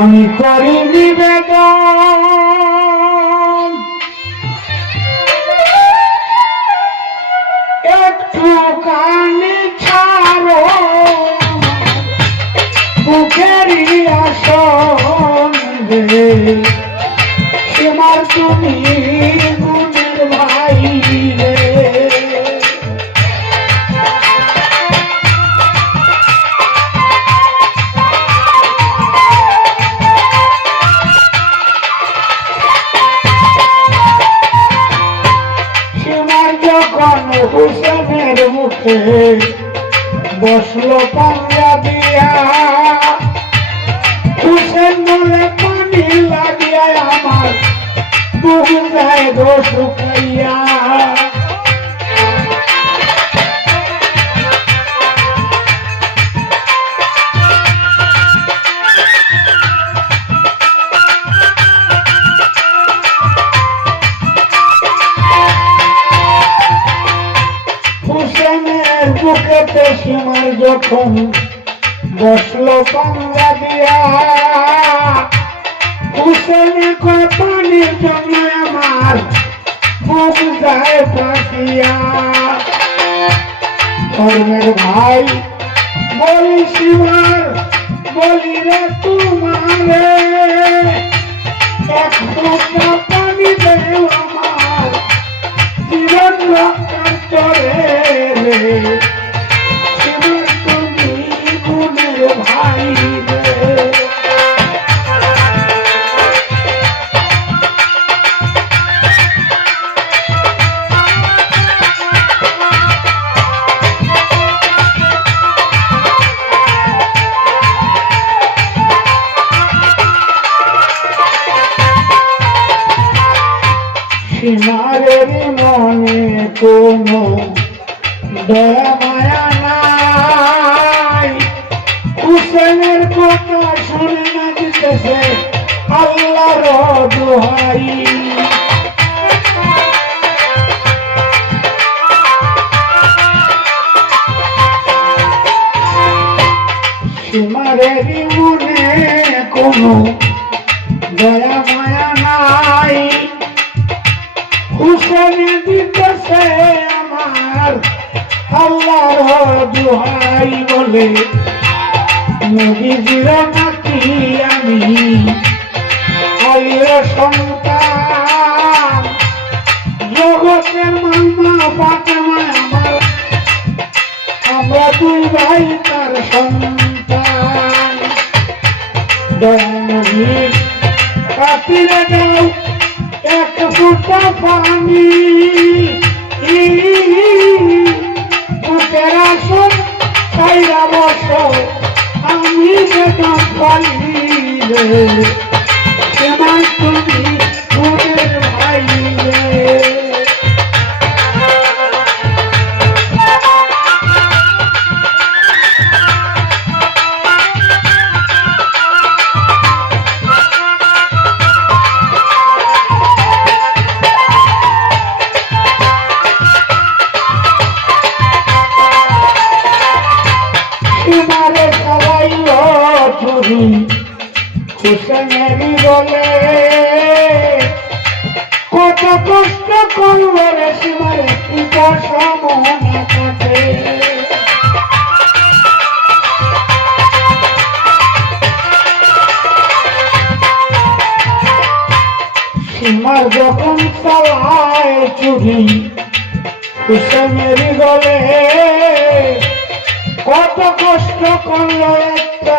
আমি করি নিবেদন। একটু কানে ছাড়ো বুকেরই আসন রে। তোমার তুমি যখন হুসেনের মুখে বসল পাঞ্জাবিয়া হুসেন বলে পানি লাগিয়া আমার বুক যায় দোষ শুকাইয়া বুকেতে সীমার যখন বসল পাঙ্গা দিয়া, হুসেনে কয় পানির জন্য আমার বুক যায় পাতিয়া ধর্মের ভাই, বলি শিবার, বলি রে তোমারে। রে শিবার তুমি গুণের ভাই মনে কোনো দয়া মায়া নাই। হুসেনের কথা শুনে না দিতেছে আল্লাহর দোহাই। সীমারের মনে কোনো দয়া নাই। হুসেনে দিতেছে দুহাই বলে নবীজির নাকি আমি? আলির সন্তান, জগতের মাম্মা ফাতেমা আমার আমরা দুই ভাই তার সন্তান। দয়ানবীর কাতিরে দাও, এক ফুটা পানি। যেতাম চুরি হুসেনেরই বলে। কত কষ্ট করবে রে সীমারে পিতা সমনা কাটে। সীমার যখন চালায় চুরি হুসেনেরই বলে। কত কষ্ট করল একটা